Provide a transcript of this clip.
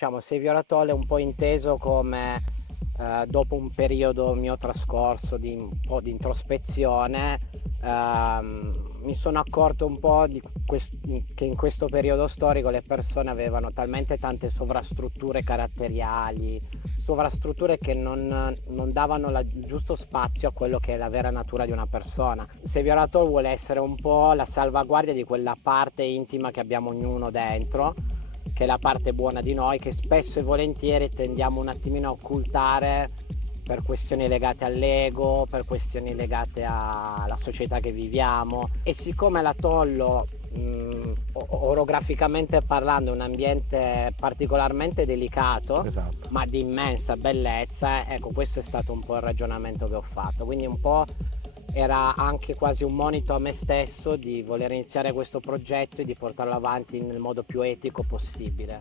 diciamo Save Your Atoll è un po' inteso come dopo un periodo mio trascorso di un po' di introspezione, mi sono accorto un po' che in questo periodo storico le persone avevano talmente tante sovrastrutture caratteriali, sovrastrutture che non davano il giusto spazio a quello che è la vera natura di una persona. Save Your Atoll vuole essere un po' la salvaguardia di quella parte intima che abbiamo ognuno dentro, che è la parte buona di noi, che spesso e volentieri tendiamo un attimino a occultare per questioni legate all'ego, per questioni legate alla società che viviamo. E siccome l'atollo, orograficamente parlando, è un ambiente particolarmente delicato, Esatto. ma di immensa bellezza, ecco, questo è stato un po' il ragionamento che ho fatto. Quindi un po' era anche quasi un monito a me stesso di voler iniziare questo progetto e di portarlo avanti nel modo più etico possibile.